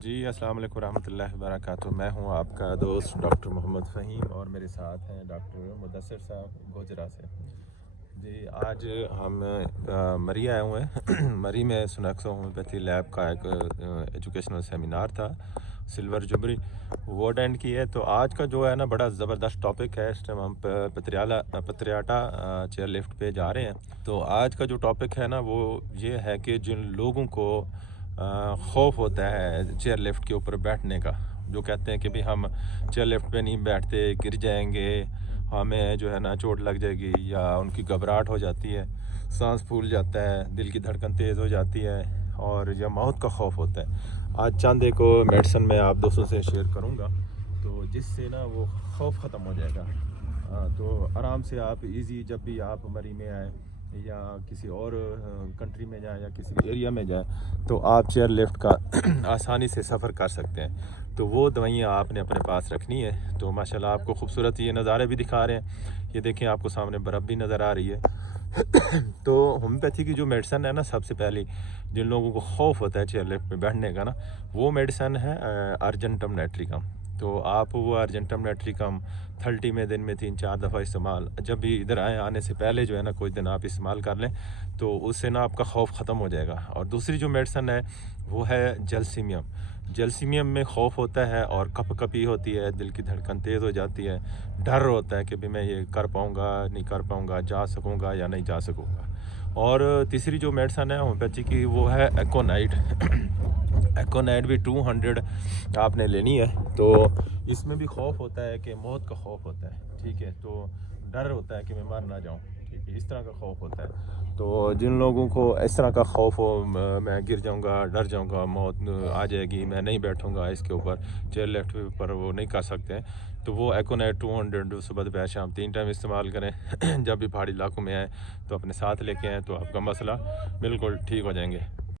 जी, अस्सलाम वालेकुम रहमतुल्लाहि व बरकातुहू। मैं हूँ आपका दोस्त डॉक्टर मोहम्मद फ़हीम और मेरे साथ हैं डॉक्टर मुदस्सिर साहब गोजरा से। जी, आज हम मरी आए हुए हैं। मरी में सुनक्सो होम्योपैथी लैब का एक एजुकेशनल सेमिनार था, सिल्वर जुबली वो अटेंड की है। तो आज का जो है ना बड़ा ज़बरदस्त टॉपिक है। इस टाइम हम पत्रियाटा चेयर लिफ्ट पे जा रहे हैं। तो आज का जो टॉपिक है ना वो ये है कि जिन लोगों को खौफ होता है चेयर लिफ्ट के ऊपर बैठने का, जो कहते हैं कि भाई हम चेयर लिफ्ट पे नहीं बैठते, गिर जाएंगे, हमें जो है ना चोट लग जाएगी, या उनकी घबराहट हो जाती है, सांस फूल जाता है, दिल की धड़कन तेज़ हो जाती है, और या मौत का खौफ होता है। आज चंद एक मेडिसिन मैं आप दोस्तों से शेयर करूंगा तो जिससे ना वो खौफ ख़त्म हो जाएगा। तो आराम से आप इजी जब भी आप मरी में आए या किसी और कंट्री में जाएं या किसी एरिया में जाएं तो आप चेयर लिफ्ट का आसानी से सफ़र कर सकते हैं। तो वो दवाइयाँ आपने अपने पास रखनी है। तो माशाल्लाह आपको खूबसूरत ये नज़ारे भी दिखा रहे हैं। ये देखें, आपको सामने बर्फ़ भी नज़र आ रही है। तो होम्योपैथी की जो मेडिसन है ना, सबसे पहली जिन लोगों को खौफ होता है चेयर लिफ्ट में बैठने का ना, वो मेडिसन है अर्जेंटम नाइट्रिकम। तो आप वो अर्जेंटम नाइट्रिकम 30 में दिन में 3-4 दफ़ा इस्तेमाल, जब भी इधर आने से पहले जो है ना कुछ दिन आप इस्तेमाल कर लें तो उससे ना आपका खौफ ख़त्म हो जाएगा। और दूसरी जो मेडिसन है वो है जलसीमियम। जलसीमियम में खौफ होता है और कपकपी होती है, दिल की धड़कन तेज़ हो जाती है, डर होता है कि भाई मैं ये कर पाऊँगा नहीं कर पाऊँगा, जा सकूँगा या नहीं जा सकूँगा। और तीसरी जो मेडिसन है होम्योपैथी की वो है एकोनाइट। एकोनाइट भी 200 आपने लेनी है। तो इसमें भी खौफ होता है कि मौत का खौफ होता है, ठीक है, तो डर होता है कि मैं मर ना जाऊं, ठीक है, इस तरह का खौफ होता है। तो जिन लोगों को इस तरह का खौफ हो, मैं गिर जाऊंगा, डर जाऊंगा, मौत आ जाएगी, मैं नहीं बैठूंगा इसके ऊपर, चेयर लिफ्ट पर वो नहीं कर सकते हैं, तो वो एकोनाइट 200 सुबह दोपहर शाम 3 टाइम इस्तेमाल करें। जब भी पहाड़ी इलाकों में आए तो अपने साथ लेके आएँ तो आपका मसला बिल्कुल ठीक हो जाएंगे।